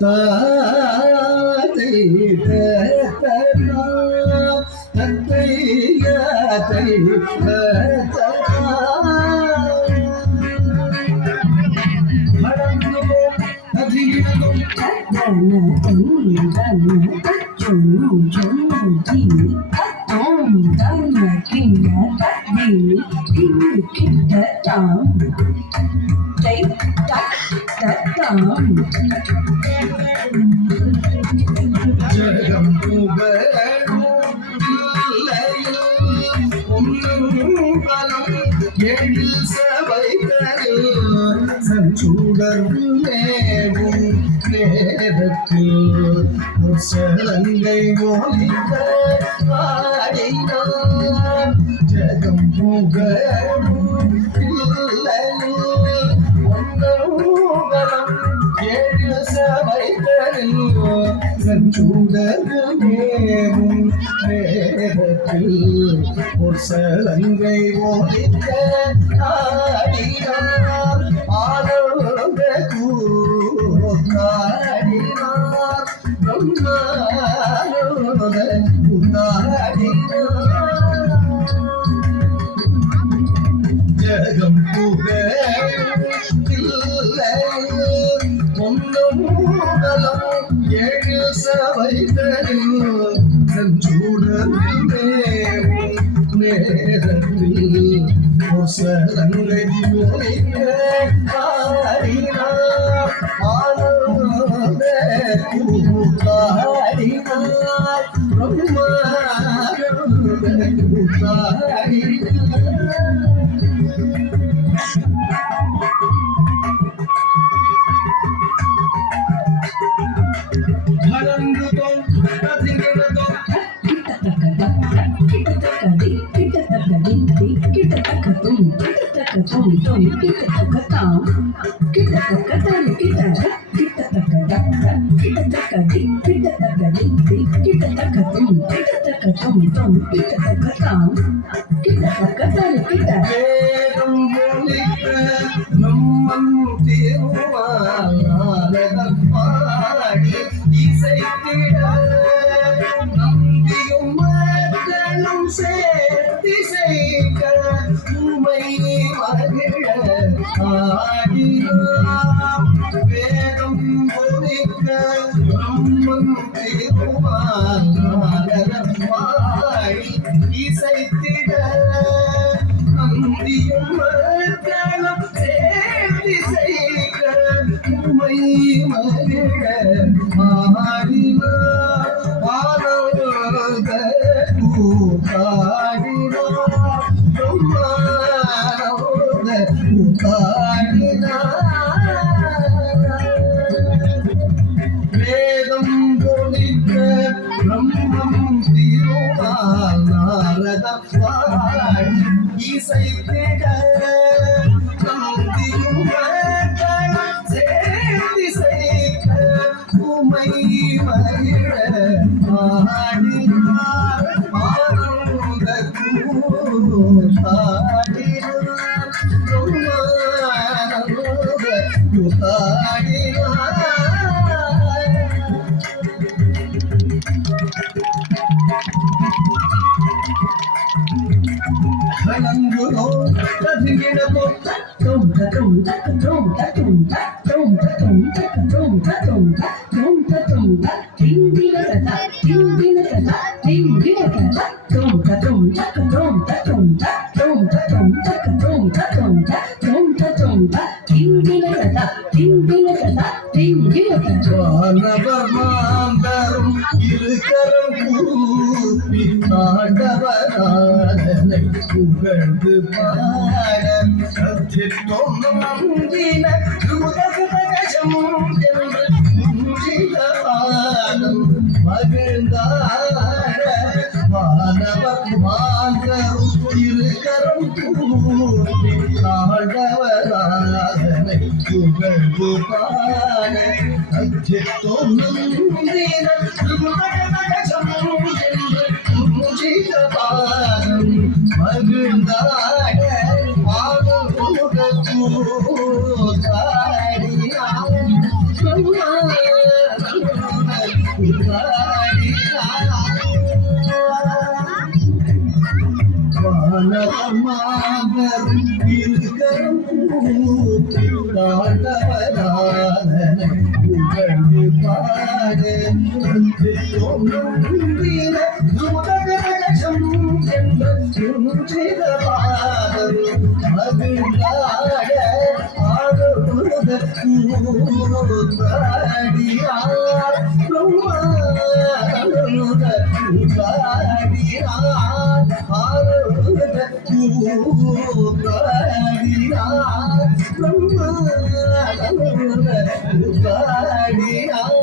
தாதை தந்தை யாதை ஜகம் எழில் சபைகளில் சஞ்சூடரும் நேரத்தில் சலங்கை ஒலிக்க ஆடினார் ஜகம் புகழும் ஏழு சபைகளில் சஞ்சூடரும் நேரத்தில் ஒரு சலங்கை ஒலிக்க ஆடினார் ஆனந்த கூத்தாடினார் பிரம்மானந்த கூத்தாடினார் ஜகம் புகழில்லை ஒன்றும் ஏழு சபைகளில் சஞ்சூடரும் நேரத்தில் சலங்கை ஒலிக்க ஆடினார் ஆனந்த கூத்தாடினார் பிரம்மானந்த கூத்தாடினார் வேதம் பொறிக்க பிரம்மன் திருமாரி இசைத்திட நந்தியும் மக்களும் சேர்த்திசைக்க உமை மகிழ ஆடினார் ஆனந்த கூத்தாடினார் பிரம்மானந்த கூத்தாடினார் வேதம் பொழிக்க பிரம்மம் திருமால் நாரதம் பாடி இசைத்திட நந்தியும் மக்களும் சேர்த்திசைக்க உமை மகிழ ஆடினார் ஆனந்த கூத்தாடினார் பிரம்மானந்த கூத்தாடினார் வணங்குதோ கதிரினதோ வானவர் மாந்தரும் இருக்கரம் கூப்பி ஆண்டவராதனை புகழ்ந்து பாட சத்தித்தோம் நம்பின உதகதகஜம் என்று முஞ்சிதவானம் மகிழ்ந்தாட வானவர் மாந்தரும் இருக்கரம் கூப்பி ஆண்டவராதனை புகழ்ந்து பாட சத்தித்தோம் நம்பின உதகதகஜம் என்று முஞ்சிதவானம் மகிழ்ந்தாட பாதமுக கூத்தாடினார் சிவநாதனை புகழ்ந்து பாடு தோன்றின துதகரகம் என்ற சுஞ்சிதபாதம் மகிழ்ந்தாட ஆடுத கூத்தாடியார் பிரம்மாடுத கூத்தாடியார் ஆடுத கூத்தாடியார் பிரம்மாடுத கூத்தாடியார்